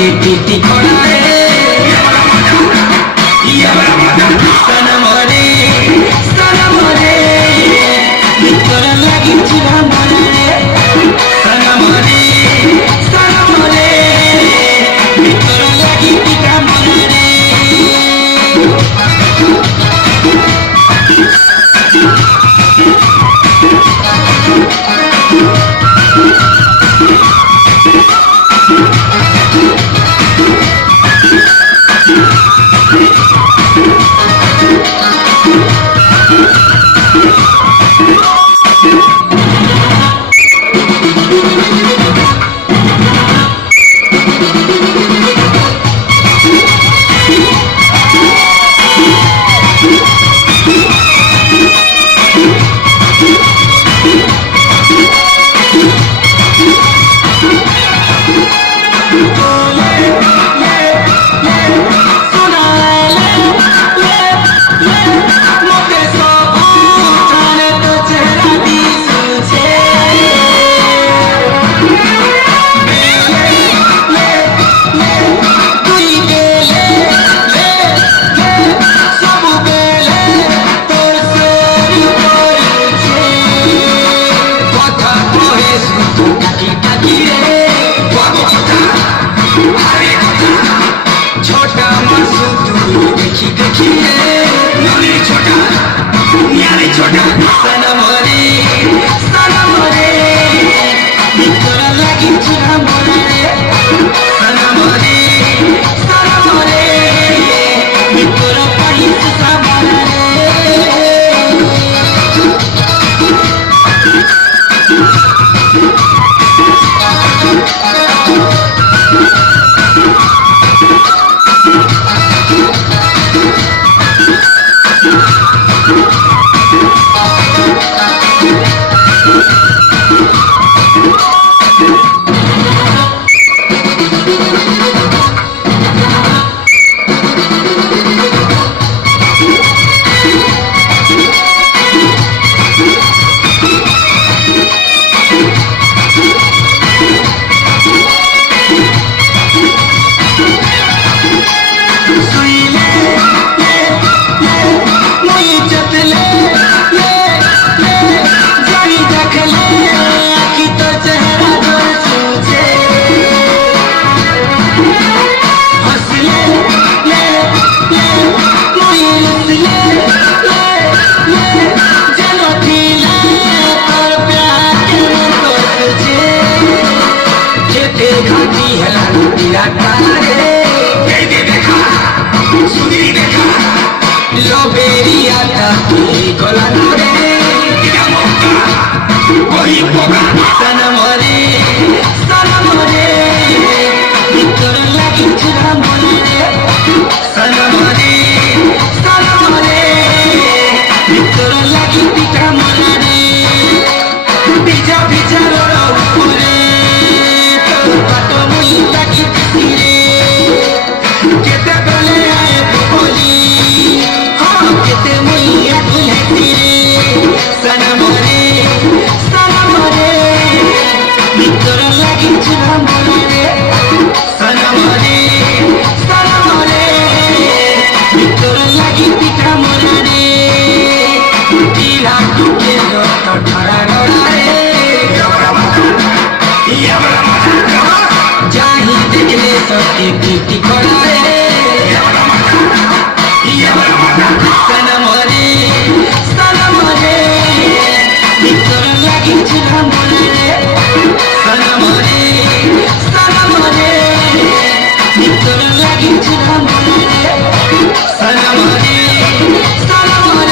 সত্যি প্রীতি করারে সনমরে সনমরে ভিতর লাগিছিল মনে সনমরে সনমরে ভিতর লাগিছিল মনে সনমরে সনমরে ভিতর লাগিছিল মনে সনমরে সনমরে ভিতর পাইছিল মনে সনমরে সনমরে ভিতর লাগিছিল মনে সনমরে সনমরে ভিতর লাগিছিল মনে ভিজা ভিজা উপরে তোর পাট মুই লাগিছি রে কেতেবেলে আইব বলি কেতে মুই ভুলেছি রে সনমরে সনমরে ভিতর লাগিছিল মনে সনমরে সনমরে ভিতর লাগিছিল মনে দিলা টুকে যত ঠরা নড়ারে যাহি দেখলে সত্যি প্রীতি করারে সনমরে সনমরে ভিতর লাগিছিল মনে সনমরে সনমরে ভিতর লাগিছিল মনে সনমরে সনমরে